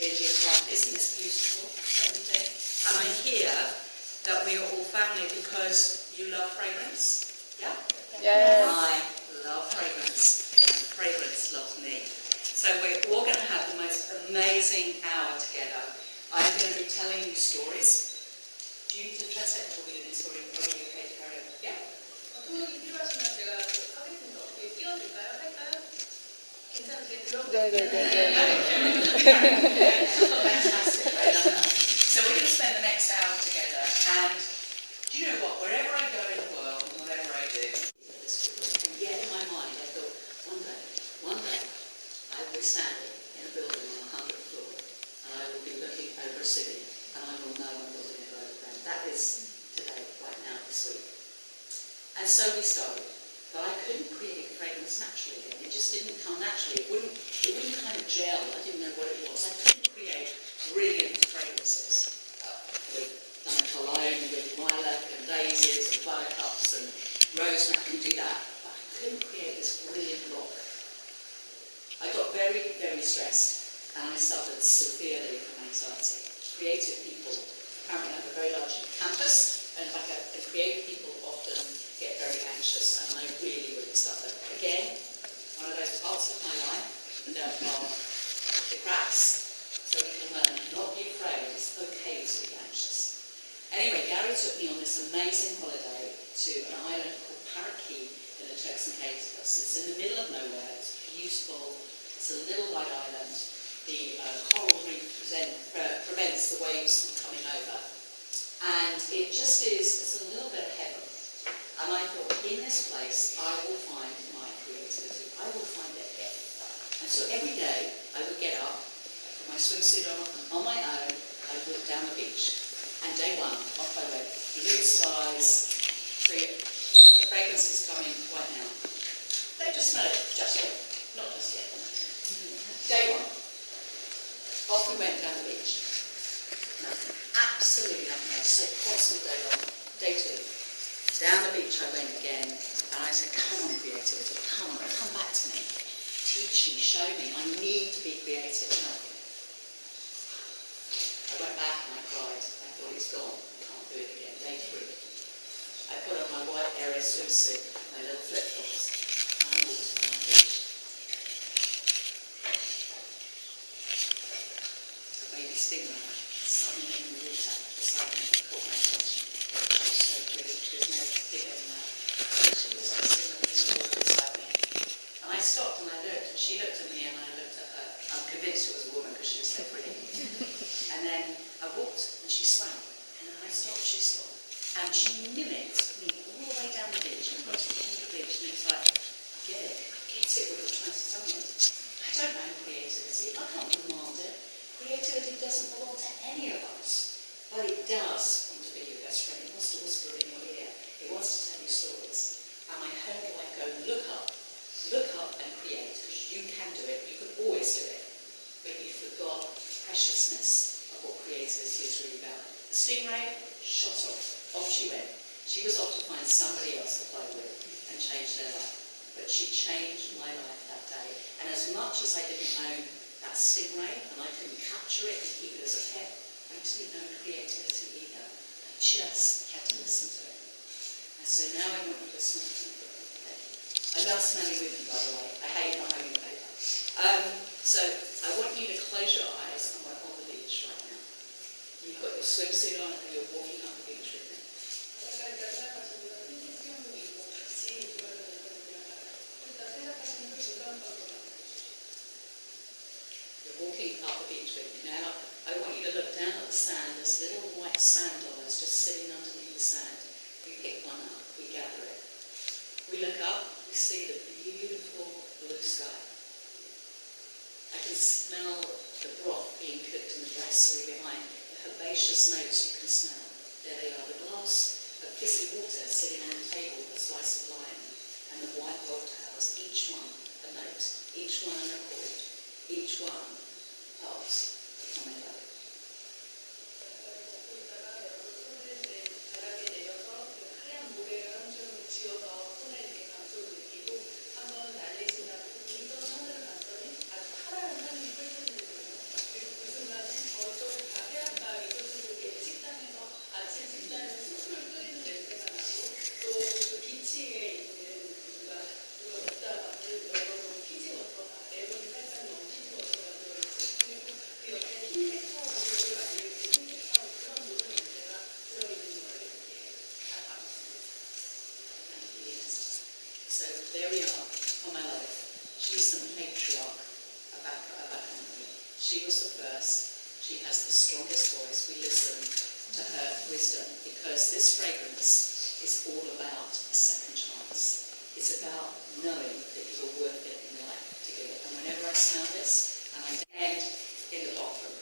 in year 1. Isn't this beautiful? And I hear that we are all family because you love fragrance. Yeah? Yes. I love fragrance, and fragrance loves me. So we're all going to have the most amazing hour together. I'm going to be telling you stories. Do you need to translate before we do this story? Are you okay to carry on? Yeah? 도움이 필요하시면 제가 하겠습니다. 어떻게 띄워드릴까요? 할까요? 괜찮으세요? Fantastic. Very nice. So we're going to spend the next hour together, and do you know what? Wherever I go in the world, and whatever I do, and yet in my mind I thought, one day, I will be standing in a building on the 100th floor, and I will be looking over a city, and I will know I'm building it over them. That is today, right now, this week. And so we started. But I couldn't create fragrance naturally again. It just didn't come naturally. It wouldn't kind of gel. I didn't know what it was. I couldn't create brilliant fragrances. We've done a cologne with lilac and daisies and buttercups and rosemary. I couldn't do that. But I couldn't create this brilliant look. I got very, very stressed, and I suffered severely from anxiety. Creative people apparently have a very large campus, and creative people often get very anxious, and I really, really suffered. Again, one of those parts of my life that are the cracks, so we can learn not be afraid. It's okay to be anxious. Anyway, Gary took me on this amazing holiday to an island called Parakeet in the Turks and Caicos. It's in the middle of nowhere. It's beautiful. It's a little white island. The coral reef prevents the waves from coming over. And it just is, it's a little bit of heaven. And I thought, in this place, I will find my creativity. I will find it here. And so every day, I would get up, put my swimsuit on my own, I walked down the beach. And day one, off I went. Blue skies, the fragrance is coming right now. Don't just smell it, just yet. Not just yet. Day one, off we went down the beach. Nothing, absolutely nothing. I just cross all day long. Day two. Down the beach I went again, and I said, come on, creativity, come back to me. Teach me, show me, I need to be creative. Nothing. I went back and I cried. I thought, it's gone, I can't do it again. Day three. I put on my white area swimsuit, my little flip-flops, and I walked down the beach. A baby stingray suddenly in the water beside me caught my attention. So pretty, she was no bigger than that. She was sitting in the water beside me. And I stopped and I looked, and she looked at me and I looked at her. I'm convinced it was a woman because she was so pretty. And then I walked and she swam. And then I stopped, she stopped. And she mimicked me all the way down the beach and got to the end of the beach, and it's like, I get it what you're trying to tell me. I don't know creativity, I can't demand it. Creativity doesn't belong to any of us. But it does want to be your best friend. It wants to whisper in your ear. It wants to tell you stories. And I heard the wife go, look up and create, because you can do it. You could always do it. But you forgot the preciousness of what creativity is really about. The stingray shot off she went. She was off to find somebody else to play with and change their life. But she changed my life that day. And as much as I didn't own that stingray, and I couldn't capture it and keep it as a pet, I didn't know creativity either. I just had to listen to it. And so now I want you to smell it. I love smelling women, by the way. I hate not having paper. So I want you to close your eyes and we're on the beach right now. You've got your swimsuit on and you're walking up the beach with me. You're walking up the beach with me. Now I want you to look down at the sand. There's little white sand dollars just sitting underneath the sand. We pick one up, we gather it. We look up, we see the beautiful blue sky. I can smell the broth being cooked in the brasserie behind. The herbaceous notes you can smell. There they are, the glass of fizzy water sitting on the table with a slice of lime, and the white bobtails, each one a note, each one a chord, each one parts of my life. because this fragrance is all about a second chance. It's about knowing that you're worth it in life to give it. And whenever I smell this, and I end in the bathroom.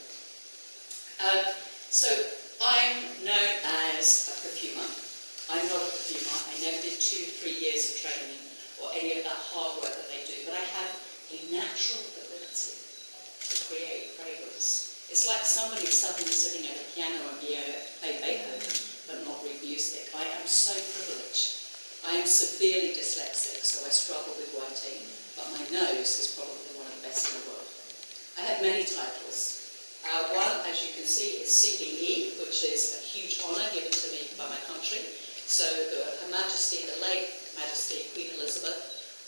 So I'm known as a perfumer. I'm not a perfumer. I never did 2-3 years of training or any of that hard work that they do, but I have a natural ability to create fragrance. It's like somebody suddenly sitting at a piano and being able to play Beethoven, but not read music. I am so privileged. I am severely dyslexic, so I struggle with writing, but my nose is probably one of the best in the world. I have many titles. One, as you can see, is CBE, which is a huge honour given to me by my country. So Her Majesty, the late Majesty Queen Elizabeth,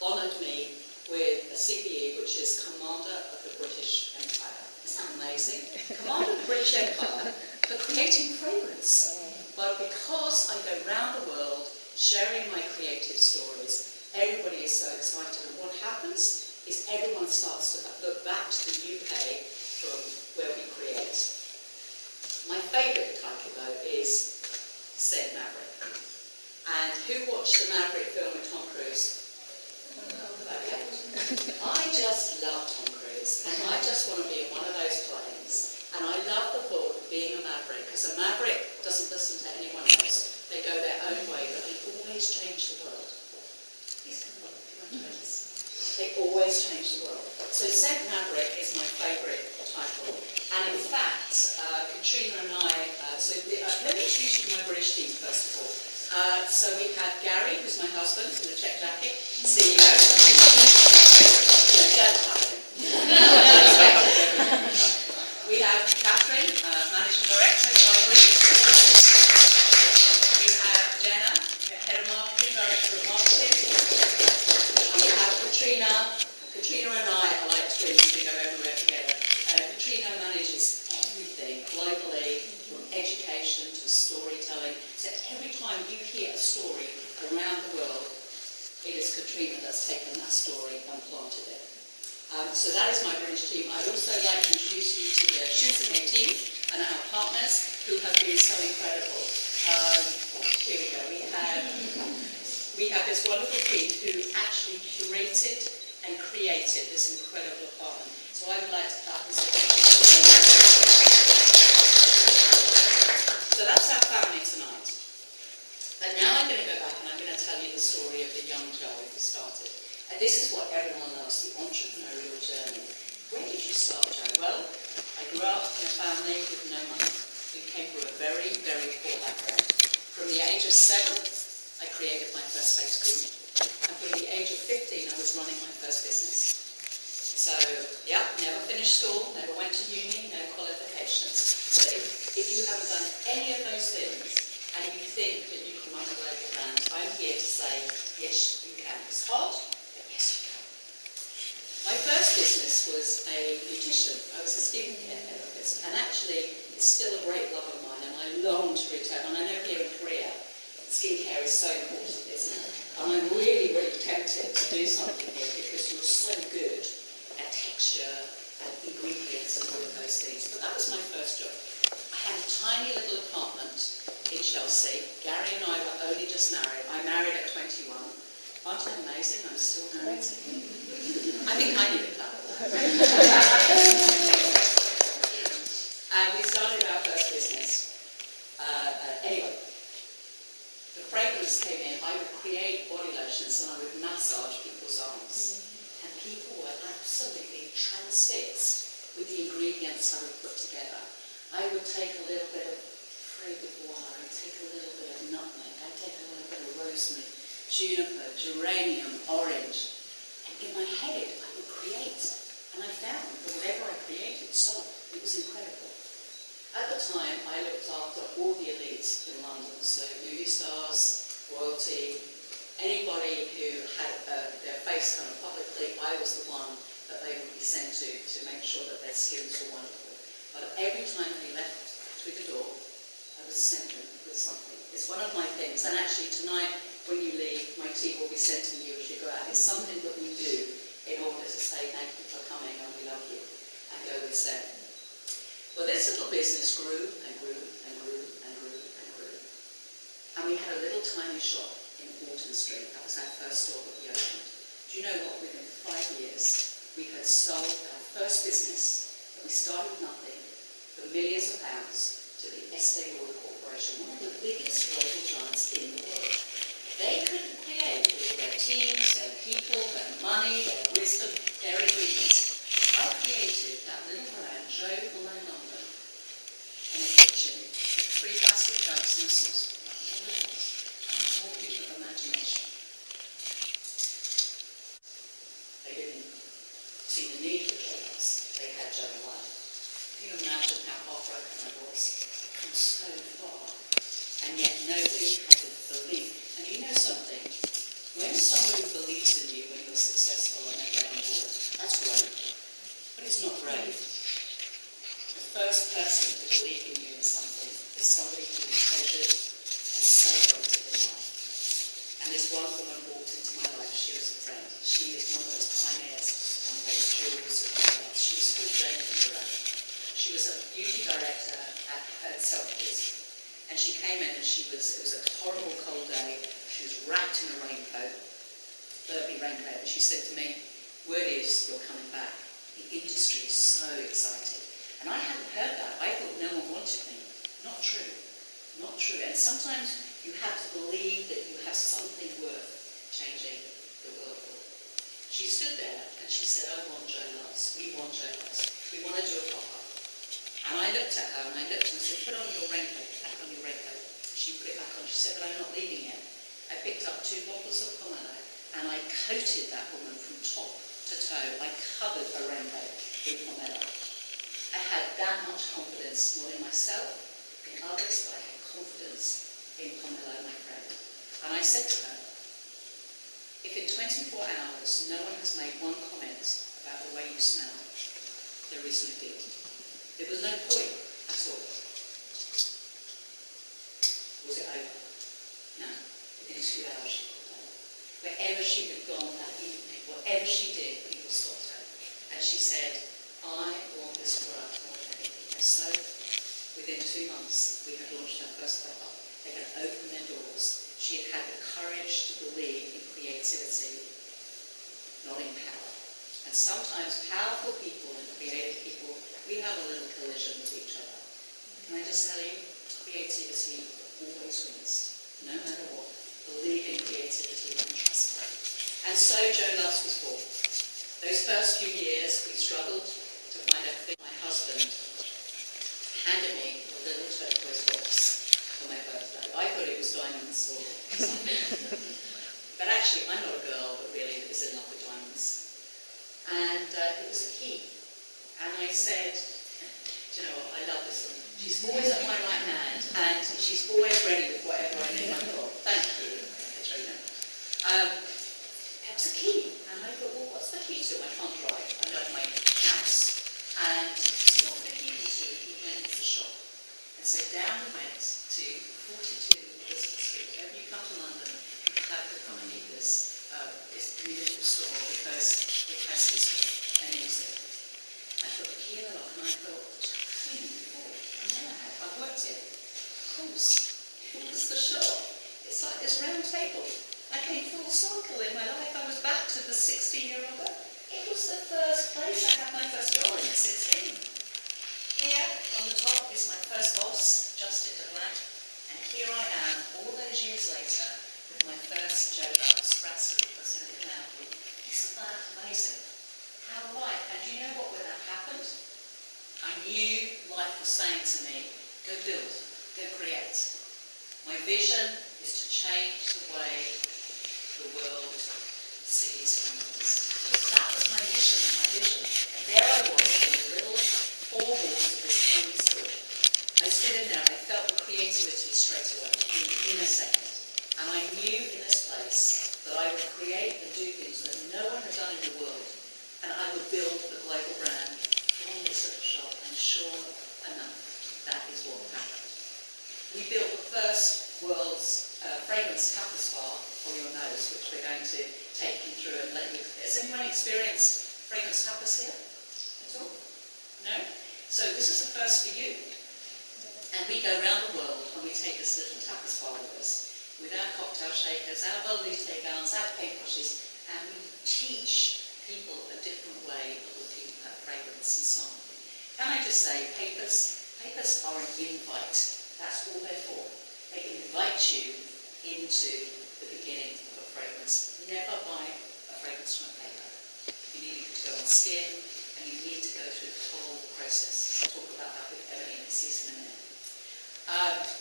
honoured me with a CBE, which is Commander of the British Empire. Isn't that amazing? Commander of the British Empire for creating fragrance. But because I go round the world sharing my creative stories, everybody is so excited. And what happens is everyone starts to look back to the UK from where we create. My favourite title, though, is Said Maverick. And who watched the Maverick film with Tom Cruise? Okay. I just love Tom Cruise, and I just want to be in one of those planes. And I love the thought of being a maverick, because a maverick doesn't listen to anyone else. They go their own way, but they always change the world. Please come on, they always change the world. So Said Maverick is my favourite title. And in fact, Katrina and I, let me introduce you to my British team first of all. So we have Gary, who's my husband, in the check jacket, CEO. We have Catherine, Managing Director of British. We have Jenna, Head of Marketing, Director of Marketing. And we have Katrina. Katrina and I are like twins, we go everywhere together. Katrina manages everything globally, from education to storytelling. So every time you hear a story around the world, it is Katrina that's taken that story and planted it. So that is my British team. I'd also like to introduce you to the Shinsegae team and our partners who have been so incredible. Here we go. We have this wonderful team who actually curated and created this incredible apartment. So I would like to clap this up. So that's our family tonight. But now I'm going to go back and I'm going to tell you the story of the young Jo who started. And this is what everyone loves, the entrepreneurial journey. Where did you start, Jo? Well, I grew up in a family with no money. We came from a very, very poor background. From the age of 7, I created my first face cream. And from the age of 15, I was running my first business. So, yeah, never finished school, never went to uni, no qualifications. But if you haven't done any of those things, and you think that you can run a global brand, I'm here to say, yes, you can. It's hard, but yes, you can. My first business was a beautician. I was a skincare therapist, and actually, it's still a great love of mine, and I long to return. And I know here in Korea, skincare is so important, isn't it? And I'm really, really tempted to do something here because you're so good at texture and ingredients and all of those things. But that was my first job. I had a tiny little apartment in Chelsea. Gary and I were only just married. I married at 21. Aren't I amazing? I'm still married to him. I think I need a clap. And we started our first business. Anyway, the fragrance came in. I would create body lotions and I would massage people's arms. And people were absolutely transfixed with the ingredients I would put together. I would take a little bit of fragrant water, I'd take a little bit of nutmeg, I'd take a little bit of rosemary, juniper, geranium, orange. And in my head, I would create. And I found that whatever I created sold. It was incredible. At the time, I looked after all the elites in London, so movie stars, royalty, anybody who had their face done publicly, I was the one that they would be sent to make sure that their skins were wonderful. But every time they left through the door, I was sent them with something. It's one of my things, and actually tonight, when you leave, my team will be sending you as you go out. It's something that we do in order to say thank you for coming and we love you, and go with them. Well, this little business grew and grew and grew and grew and grew. little tiny shop in Horton Street. That was our first store that we opened. Do you know what? Within 5 years, we had sold our first business that we started with nothing for millions of pounds to the Estée Lauder Corporation, one of the biggest global giants in the world. They couldn't create with their teams, their people, their money, their wisdom, their ingredients. I created that little brand, JoMalone London, in a kitchen, 3 plastic jugs and a saucepan. All it was. A whole heap of imagination. They didn't see the need for JoMalone. They had JoMalone. Can you imagine how heartbroken I was? I've come so far, and yet nobody had the belief. And you know something? When somebody believes in you when you're successful and they get on board, that's great. But it's not brave. The first person to believe in you in something is somebody who is treasured and celebrated in life. And this one woman walked into my life. She was a friend. She is one of those pioneers on those jewels of products. She was called Jane Miller. She was a beauty director at Selfridges. And she came in and it was a horrible cold day. She was wrapped in a raincoat, Burberry raincoat, and she said to me, "Word is you're coming back. The industry is so excited." And I hadn't heard that. I thought no one wanted me. Not true. Not true. And sometimes you have to believe that you have something worth changing the world for. She stood there and she said, "I want JoMalone. We want JoMalone. We want to do a pop-up." And I looked at her and I said, "Put on your raincoat, back on your raincoat." She put it back on. She said, "But I'm not leaving yet." I picked up 2 bottles of pomelo and I coated that woman from top to toe. I covered her raincoat in pomelo. I had that much confidence, not in myself, in others, but I had confidence in pomelo, my friend. And I said to her, if in 24 hours no one has made one comment about the way you smell, there is no deal. There was no point at all. Was it over? No. Within 2 hours she got home. Wherever she had gone that evening, whatever she did, people stopped her. And she said, "I want this product more than anything." And so, within 2 months, we had launched our first pop-up. They had opened their doors. She had had the courage to believe in creativity, not in power. And sometimes powerful people and creative people, we have a little collision with each other. Can I just tell you, creativity always wins, no matter what. Believe in creativity and trust it. And so JoMalone was born. Those first few years, we struggled to find a fit. My husband handed me a little turquoise box for my birthday. I thought it was diamonds or something. But actually, I'm not a girl, but really is in love with diamonds. And it was a key. And I said, "Do you know what, I love this one. She's always at my right hand, and she's always ready with whatever I need my for." Thank you, Katrina. It was a key. And I thought, well, what's the key to my front drive? I love my house. And what the key to? He went into the shop. And so down we went to 42 Elizabeth Street. Whenever you come to London, you have to come and meet this beautiful store because it has history and music. I put the key in the lock and I thought, I've worked it. Of course. It was the shop. It's like this round table. I came full circle in my life. I was back to the 16-year-old girl. It was the first place I had my first job at 16. Here, on the top, is my first boss, Justin DeBlanc. And here I am, all those years later, with my first JoMalone Brasserie for St. Cloud. Isn't that amazing? How life, and do you know what when that happened? I knew life was saying to me, go build, go create. My vision is to change the way the world sees women's. That was my mission and my vision. And there I was in the little 4 walls of this tiny store. I stood in there, I felt the creativity straight away, in a second. And I knew in this place that I would create and do things that no one had done in the world. And I would build a global brand from this little shop, and sure enough, that is what happened. We built the first world's fragrance tapas bar for your nose, which we're going to take you through and let you... Has anyone experienced fragrance tapas here at all? No? So this is the first for you. And we go around the world and we take this little tapas bar with us. with our cocktail shakers, our volute guns, our paintbrushes, and we teach people a different way of looking at fragrance and so on. Can I just say, papers are an invite. That's all they're for. They invite you into the beginning of a fragrance. Never buy a fragrance from a paper. You need it to go on skin, and you need to go through the whole process. I'll talk about that with evonesis in a minute.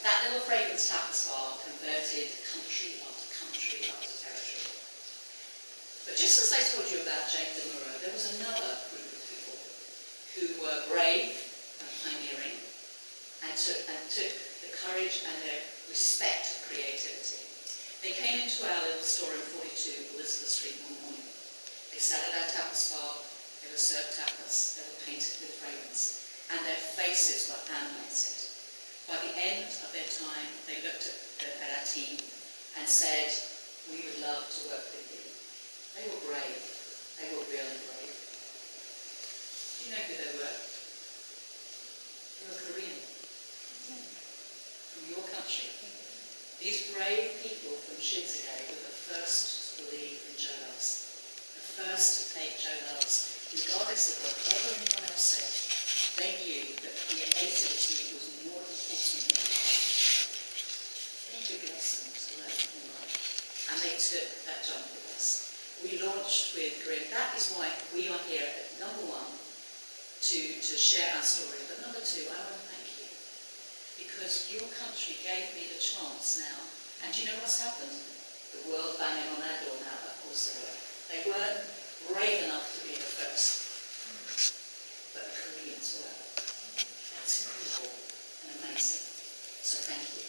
That little fragrance tapas bar converted country after country after territory. But just as I told you about Jane de Moreau, there was another group of people who were brave and pioneering and took the courage and their respect for creativity. They came into our little store in 42 Elizabeth Street one morning. They sat at our tapas bar, they were served tapas, they were painted with fragrance, and their faces were animated. By the end of their time, they looked at our team and said, "We would love to work with you." They were brave. They were really brave. Do you know who they were? They were Korean. From your country. These brave people from Shinsegae were the first to believe in JoMalone. The first to take JoMalone, regardless of what everyone else said. They knew that creativity was more important than every lesson to learn in life. And they took that jump with us. We launched with Grim. That is why we are here at number one to share our story. But number two, I want to thank you. Because your country gave me the chance now. And do you know what's happened? The world banging on our door now, of course they were. They weren't brave enough to be the first. But the Koreans were. That's incredible and amazing. So thank you.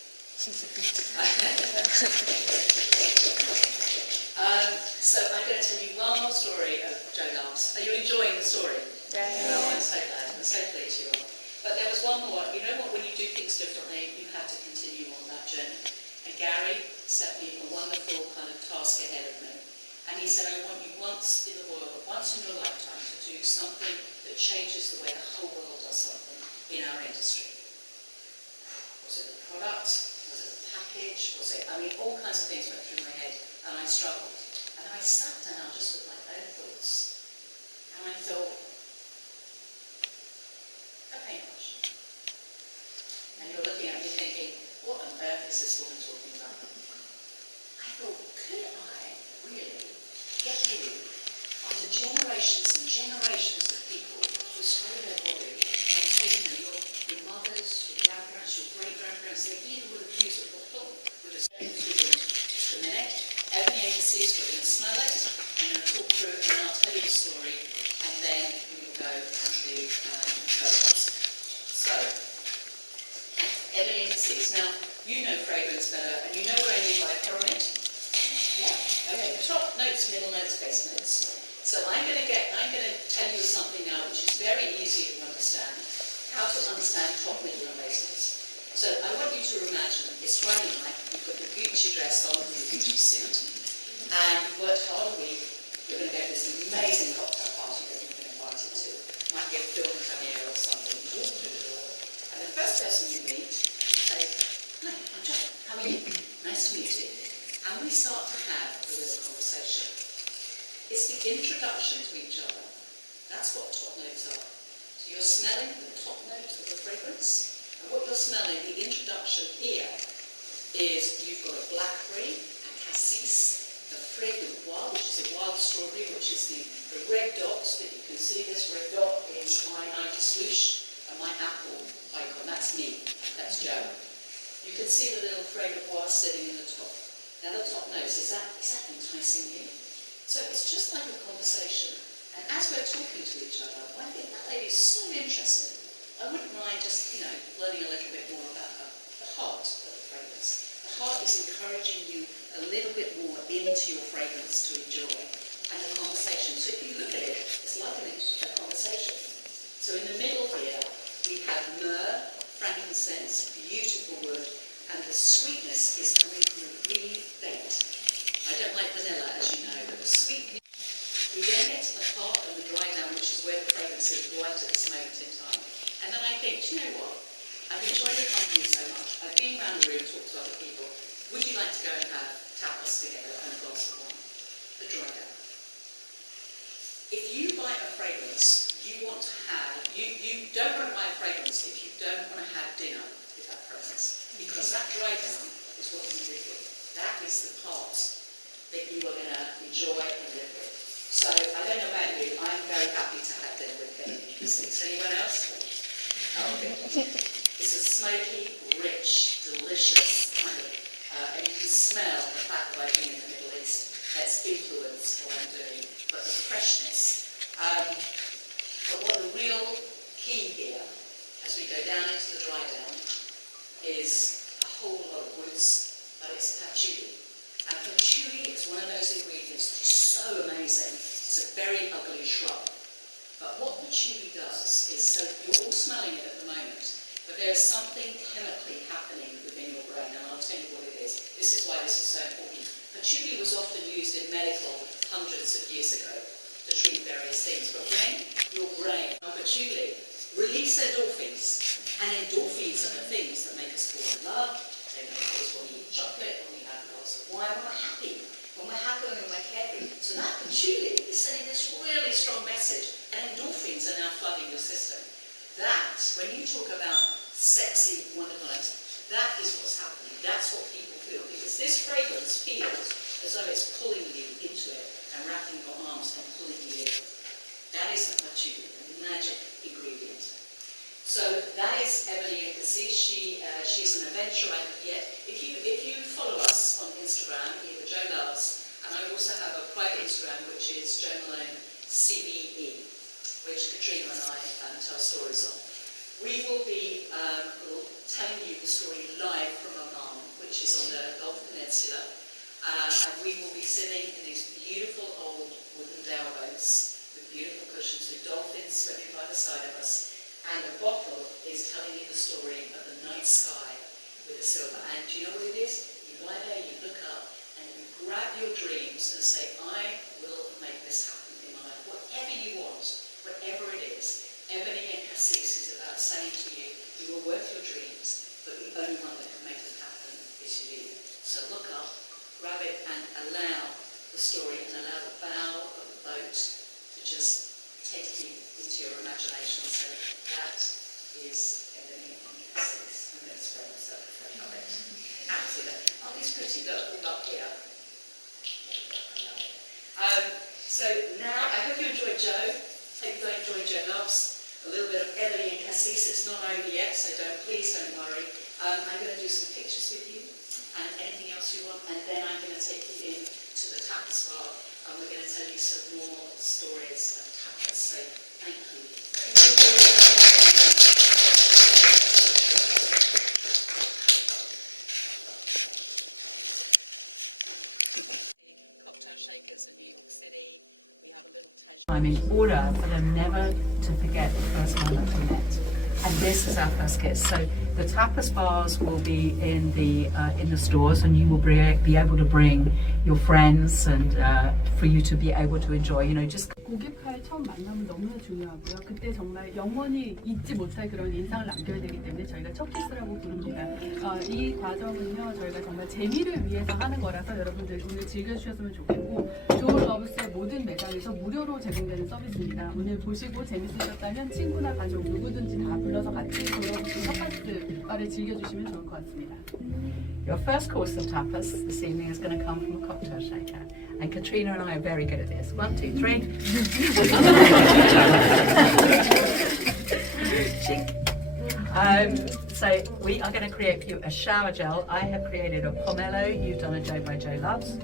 So I'm going to tell you one more story of JoMalone. Are you enjoying the story? Yeah. Oh, I'm so glad. I'm so pleased you are. But there was one more. You know what? When you do things differently, you have to continue on that journey. And Gary set me a wonderful kind of task ahead of me. And he said, I want you once in the world, once in your lifetime, to do something that changes the way the whole world does something in our industry. Was it the product? Was it the package? Was it, I mean, all kinds of things went through my head, and I struggled. And I sat down just with my own thoughts, and I thought, a paintbrush. And you're looking at me thinking, what on earth is this woman talking about? I thought, could I really get you after generations and generations of people who spray their body and take your mothers, your grandparents, your great-grandparents, they even would have used a bottle with a just a minute. Evonesis, we're going to smell it, I'm going to talk through it, and I'll tell you the story, and then we will go and do co-ops. So, evonesis. Now, you know fragrance better, and you know what I mean by pyramid? Yeah? Okay, top notes, middle notes, base notes. So I'm going to tell you something now which is very easy to understand, how to understand top, middle, and base notes. So I want you to imagine it's Friday night, you've got your Gucci dress on, your Gucci suit, and you've worked hard a week, you're going to go to this amazing cocktail party that you've been invited to. Might be a film premiere or something. You walk through the door, and the first person you meet, you say, "Hi, I'm John, how are you? Nice to meet you." And we start to have a little conversation. It's the introduction to each other. That's what top notes are. So you're smelling the top note of the fragrance. And what you're smelling, the introduction here, is you've got a blackberry, a cassis, a fragrant wild, which is a wild strawberry, which is the red dots that you can see. This red dot is my Nike swoosh and my apple icon. That's me. That's Jo. You can see the little fragrant wild sitting in the top. Now the top nose, is that enticing you? So it's just like a conversation. And as we're talking to each other, I think that lady is so interesting. I wouldn't mind just, learning a little bit more about her. The heart of the fragrance. The heart is encouraging you a little bit more into your fragrance to enjoy. And the conversation. So if you look at it, it's like a conversation. So in the middle here, we have myrrh, frankincense, beautiful wood, and the sweetness is coming from a green date. I don't like vanilla, as you know, but the sweet. We then get to the heart and the dry down, which is where the fragrance is right at this moment in time. And then I think, do you know what? I've enjoyed the company so much. I've been around the room, talked to other people. Would you like to go and Because that dry down is what you live with. That is the part that you are going to enjoy and live with. So I don't know about you, I'm very happy to have dinner with ebene앤카시스. Anyone else? Oh, good. It's a smoky, rich, delicious kind of, and you can smell the fact that I've been in the Middle East. That's influenced what I'm doing, but the freshness. But what the real key here, as we go down into the dry down, is a whole lot of roots, but it's patchouli. And patchouli is one of those ingredients that is so amazing. It's a very ugly shrub. But what patchouli does is, so you're all smelling it at the moment, but there's something chemically happening within your brain, and I'll tell you what it is. This is why this is so important. Patchouli was often used in medical hundreds of years ago to treat various things, but when your brain, patchouli, release endorphins, and endorphins are the things that make us fall in love, they make us want to eat chocolate, when we have lots of wine, when we're happy, and we're carefree. So that patchouli is sending this really strong message, and endorphins are now flooding your system. That, when you talk about sexy, wonderful, that is what's happening. That's what people feel, because this fragrance feels as though it's pulling you into it and wrapping your arms and pulling you in. That is the patchouli, the magic ingredient. So that is ebene앤카시스. She's an adventurer yet. If you follow us on Instagram, either JoLoves, and I also have a private Instagram which is JoMalone CBE, which Katrina and I tell stories on. We will be telling you the story live from Oman, which is on the Gulf Peninsula, and we will be sitting in these beautiful old wooden dhow boats with beautiful cushions with dolphins swimming by the side of us. And the bottle is telling you the story of the night sky with the silver. And do you know what it is? You lie there, you look up, and you grab your dreams and say, I will make this happen in my life. Whatever you want, whatever it is. ebene앤카시스 is about saying to you, you are worth your dreams, but the only one that can make them happen is you. So look up, grab it, and allow the story and allow the bow of the boat to just take you into your imagination. So that is ebene앤ka시스. I'm going to spray myself before I come in. Absolutely. Oh, it's pretty. Look, all up here. I love it. So now, I hope you enjoyed Jo. Hope you enjoyed JoLoves. A little bit of ebene앤ka시스. It's not over yet, so please don't worry. I'm going to do some pictures with you and anything else you want, and then I'm going to take you in to the tapas bar, and we're going to tell you some more stories of tapas. So thank you. Cocktail shakers in New York City. We have a little time in order for them never to forget the first time that we met. And this is our first kiss. So the tapas bars will be in the stores, and you will be able to bring your friends and for you to be able to enjoy. You know, just. 고객과의 처음 만남은 너무나 중요하고요. 그때 정말 영원히 잊지 못할 그런 인상을 남겨야 되기 때문에 저희가 첫 키스라고 부릅니다. 이 과정은요, 저희가 정말 재미를 위해서 하는 거라서 여러분들 오늘 즐겨주셨으면 좋겠고, 조러브스의 모든 매장에서 무료로 제공되는 서비스입니다. 오늘 보시고 재밌으셨다면 친구나 가족 누구든지 다 불러서 같이 조러브스 타파스 바를 즐겨주시면 좋을 것 같습니다. Your first course of tapas this evening is going to come from a cocktail shaker. And Katrina and I are very good at this. 1, 2, 3. Chink. So we are going to create for you a shower gel. I have created a pomelo. You've done a Jo by JoLoves.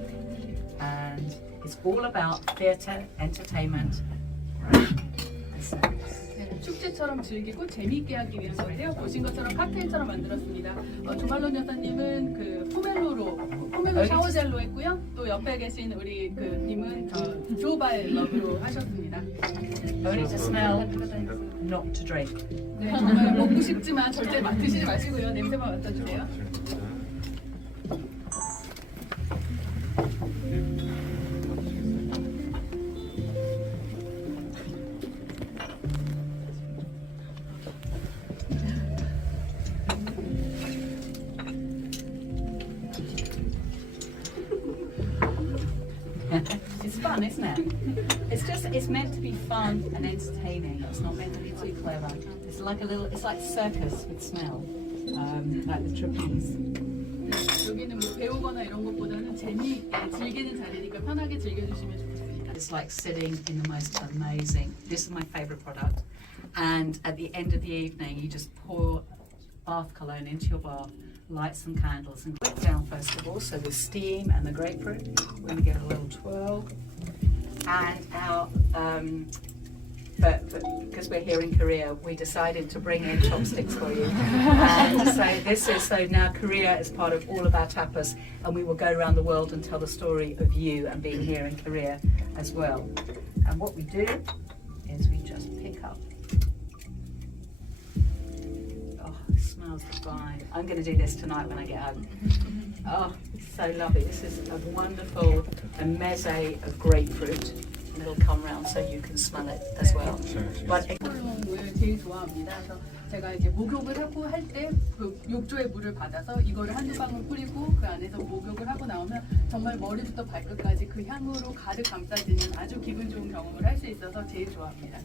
And it's all about theatre, entertainment, and sex. 축제처럼 즐기고 재미있게 하기 위한 건데요. 보신 것처럼 칵테일처럼 만들었습니다. 조말론 여사님은 그 포멜로 샤워젤로 했고요. 또 옆에 계신 우리 그 님은 조발 러브로 하셨습니다. Only to smell, not to drink. 네, 정말 먹고 싶지만 절대 드시지 마시고요. 냄새만 맡아주세요. It's fun, isn't it? It's meant to be fun and entertaining. It's not meant to be too clever. It's like circus with smell, like the trapeze. 여기는 뭐 배우거나 이런 것보다는 재미있게 즐기는 자리니까 편하게 즐겨주시면 좋겠습니다. It's like sitting in the most amazing, this is my favorite product, and at the end of the evening you just pour bath cologne into your bath, light some candles and put it down first of all, so the steam and the grapefruit, we're going to give it a little twirl, and our but because we're here in Korea, we decided to bring in chopsticks for you. And so now Korea is part of all of our tapas, and we will go around the world and tell the story of you and being here in Korea as well. And what we do is we just pick up. Oh, it smells divine. I'm going to do this tonight when I get home. Oh, it's so lovely. This is a wonderful meze of grapefruit. It'll come round so you can smell it as well. But 콜롱을 제일 좋아합니다. 그래서 제가 이제 목욕을 하고 할 때 그 욕조의 물을 받아서 이거를 한두 방울 뿌리고 그 안에서 목욕을 하고 나오면 정말 머리부터 발끝까지 그 향으로 가득 감싸지는 아주 기분 좋은 경험을 할 수 있어서 제일 좋아합니다.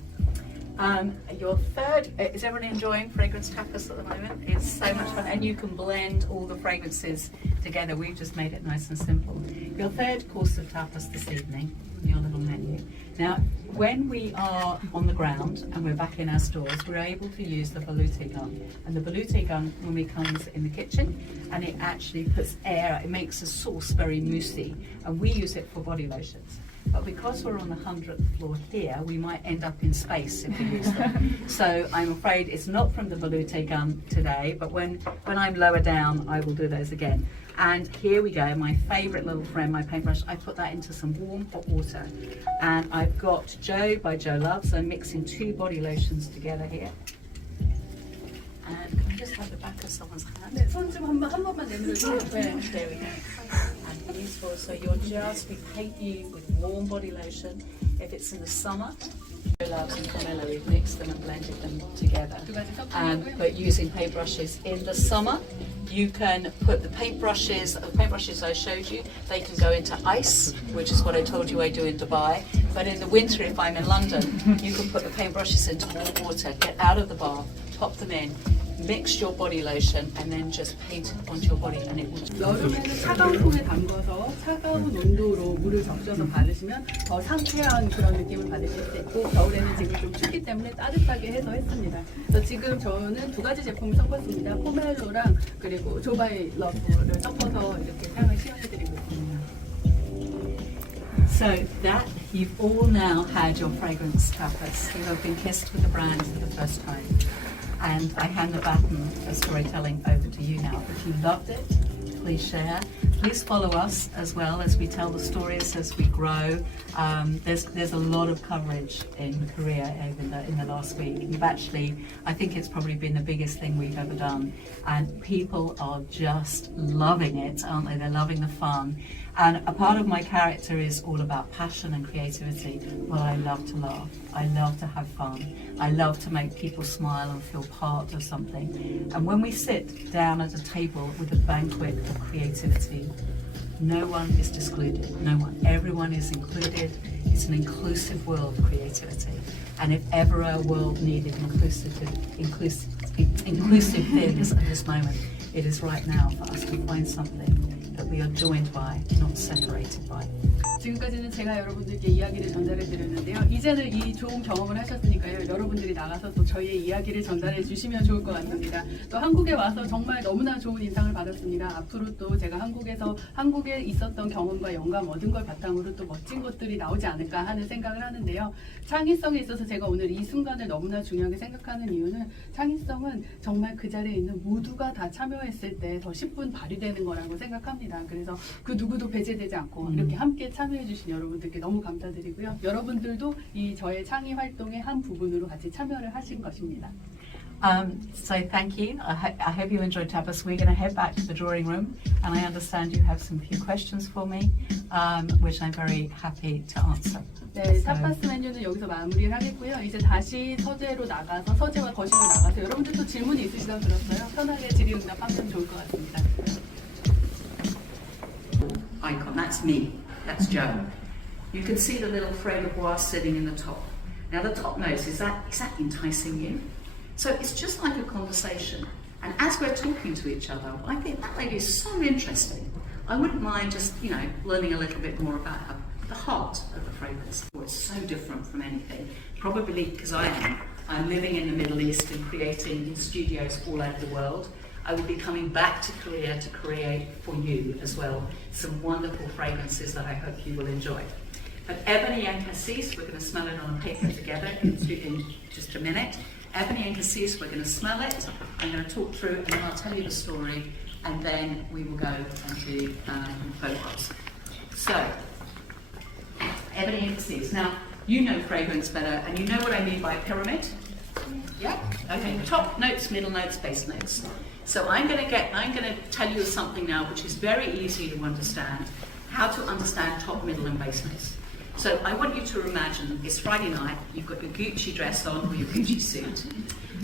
Your third, is everyone enjoying fragrance tapas at the moment? It's so much fun, and you can blend all the fragrances together. We've just made it nice and simple. Your third course of tapas this evening, your little menu. Now, when we are on the ground and we're back in our stores, we're able to use the balut gun. And the balut gun normally comes in the kitchen, and it actually puts air, it makes the sauce very moussey, and we use it for body lotions. But because we're on the 100th floor here, we might end up in space if we use them. So I'm afraid it's not from the balut gun today, but when I'm lower down, I will do those again. And here we go, my favourite little friend, my paintbrush. I put that into some warm hot water. And I've got Jo by JoLove, so I'm mixing 2 body lotions together here. And can I just have the back of someone's hand? 네, 손 좀 한 번만 내밀어주세요. 네. There we go. And beautiful, so we paint you with warm body lotion. If it's in the summer, JoLove and Camilla, we've mixed them and blended them together. 두 가지 섞어놓고요. But using paintbrushes in the summer, you can put the paintbrushes I showed you, they can go into ice, which is what I told you I do in Dubai. But in the winter, if I'm in London, you can put the paintbrushes into warm water, get out of the bath, pop them in, mix your body lotion, and then just paint it onto your body, and it will. 여름에는 차가운 통에 담가서 차가운 온도로 물을 적셔서 바르시면 더 상쾌한 그런 느낌을 받으실 수 있고, 겨울에는 지금 좀 춥기 때문에 따뜻하게 해서 했습니다. 그래서 지금 저는 2가지 제품을 섞었습니다. 포멜로랑 그리고 조바이 러브를 섞어서 이렇게 향을 시향해드리고 있습니다. So that you've all now had your fragrance tapas. You have been kissed with the brand for the first time. And I hand the baton of storytelling over to you now. If you loved it, please share. Please follow us as well as we tell the stories as we grow. There's a lot of coverage in Korea in the last week. You've actually, I think it's probably been the biggest thing we've ever done. And people are just loving it, aren't they? They're loving the fun. And a part of my character is all about passion and creativity. Well, I love to laugh. I love to have fun. I love to make people smile and feel part of something. And when we sit down at a table with a banquet of creativity, no one is excluded. No one. Everyone is included. It's an inclusive world, creativity. And if ever our world needed inclusive things at this moment, it is right now for us to find something that we are joined by, not separated by. 지금까지는 제가 여러분들께 이야기를 전달해 드렸는데요. 이제는 이 좋은 경험을 하셨으니까요. 여러분들이 나가서 또 저희의 이야기를 전달해 주시면 좋을 것 같습니다. 또 한국에 와서 정말 너무나 좋은 인상을 받았습니다. 앞으로 또 제가 한국에 있었던 경험과 영감 얻은 걸 바탕으로 또 멋진 것들이 나오지 않을까 하는 생각을 하는데요. 창의성에 있어서 제가 오늘 이 순간을 너무나 중요하게 생각하는 이유는 창의성은 정말 그 자리에 있는 모두가 다 참여했을 때 더 10분 발휘되는 거라고 생각합니다. 그래서 그 누구도 배제되지 않고 이렇게 함께 참여해주신 여러분들께 너무 감사드리고요. 여러분들도 이 저의 창의 활동의 한 부분으로 같이 참여를 하신 것입니다. So thank you. I hope you enjoyed tapas. We're going to head back to the drawing room, and I understand you have some few questions for me, which I'm very happy to answer. 네, 타파스 메뉴는 여기서 마무리를 하겠고요. 이제 다시 서재로 나가서 서재와 거실로 나가서 여러분들도 질문이 있으시다고 들었어요. 편하게 질의응답하면 좋을 것 같습니다. Icon, that's me. That's Jo. You can see the little Fred of Bois sitting in the top. Now the top notes, is that enticing you? So it's just like a conversation. And as we're talking to each other, I think that lady is so interesting. I wouldn't mind just, learning a little bit more about her. The heart of the fragrance was so different from anything, probably because I'm living in the Middle East and creating in studios all over the world. I will be coming back to Korea to create for you as well some wonderful fragrances that I hope you will enjoy. But Eboní앤kasis, we're going to smell it on paper together in just a minute. Eboní앤kasis, we're going to smell it, I'm going to talk through and I'll tell you the story, and then we will go into photographs. So, Eboní앤kasis. Now, you know fragrance better, and you know what I mean by pyramid? Yeah? Okay, top notes, middle notes, base notes. So I'm going to tell you something now which is very easy to understand, how to understand top, middle and base notes. So I want you to imagine it's Friday night, you've got your Gucci dress on or your Gucci suit,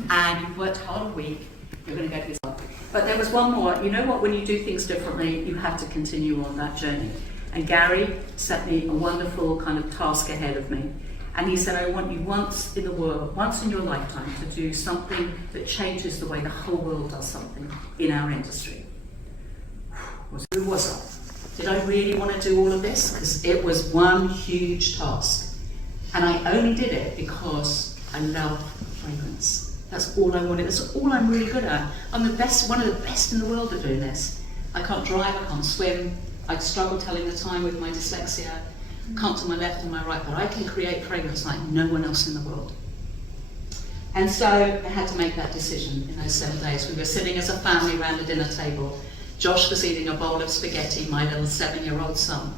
and you've worked hard a week, you're going to get this up. But there was one more, you know what, when you do things differently, you have to continue on that journey. And Gary set me a wonderful kind of task ahead of me. And he said, I want you once in the world, once in your lifetime, to do something that changes the way the whole world does something in our industry. Who was I? Did I really want to do all of this? Because it was one huge task. And I only did it because I love fragrance. That's all I wanted. That's all I'm really good at. I'm the best, one of the best in the world at doing this. I can't drive, I can't swim, I struggle telling the time with my dyslexia. Can't to my left and my right, but I can create fragrance like no one else in the world. And so I had to make that decision in those 7 days. We were sitting as a family around a dinner table. Josh was eating a bowl of spaghetti, my little 7-year-old son.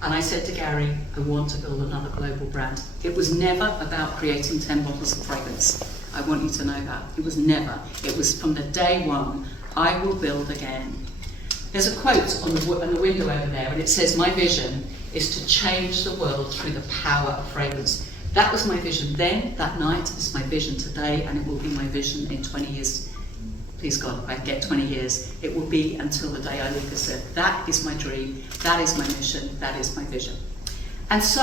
And I said to Gary, I want to build another global brand. It was never about creating 10 bottles of fragrance. I want you to know that. It was never. It was from the day one, I will build again. There's a quote on the window over there, and it says, my vision is to change the world through the power of fragrance. That was my vision then, that night, it's my vision today, and it will be my vision in 20 years. Please God, if I get 20 years, it will be until the day I leave this earth. That is my dream, that is my mission, that is my vision. And so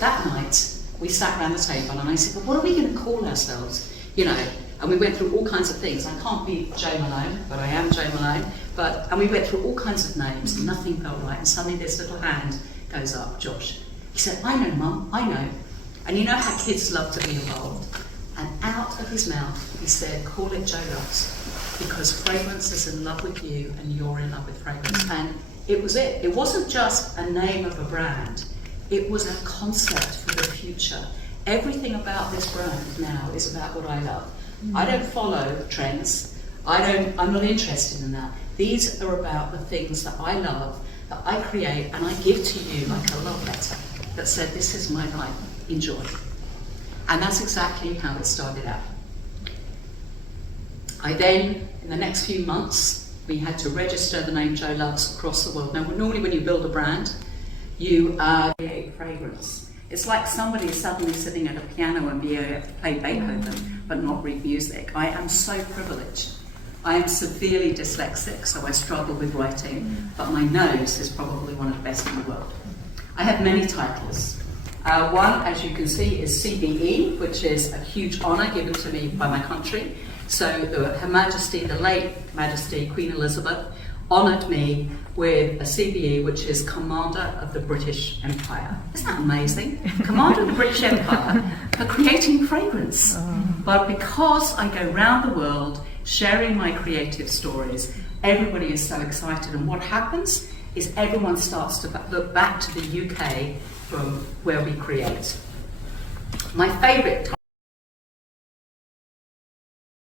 that night, we sat around the table and I said, well, what are we going to call ourselves? And we went through all kinds of things. I can't be JoMalone, but I am JoMalone. And we went through all kinds of names and nothing felt right. And suddenly this little hand goes up, Josh. He said, I know, Mum, I know. And you know how kids love to be involved. And out of his mouth, he said, call it JoLoves, because fragrance is in love with you and you're in love with fragrance. And it was it. It wasn't just a name of a brand. It was a concept for the future. Everything about this brand now is about what I love. I don't follow trends. I'm not interested in that. These are about the things that I love, that I create, and I give to you like a love letter that said, this is my life, enjoy. And that's exactly how it started out. I then, in the next few months, we had to register the name JoLoves across the world. Now, normally when you build a brand, you create fragrance. It's like somebody suddenly sitting at a piano and being able to play Beethoven, but not read music. I am so privileged. I am severely dyslexic, so I struggle with writing, but my nose is probably one of the best in the world. I have many titles. One, as you can see, is CBE, which is a huge honour given to me by my country. So Her Majesty, the late Majesty, Queen Elizabeth, honoured me with a CBE, which is Commander of the British Empire. Isn't that amazing? Commander of the British Empire for creating fragrance. But because I go round the world sharing my creative stories, everybody is so excited. And what happens is everyone starts to look back to the UK from where we create. My favourite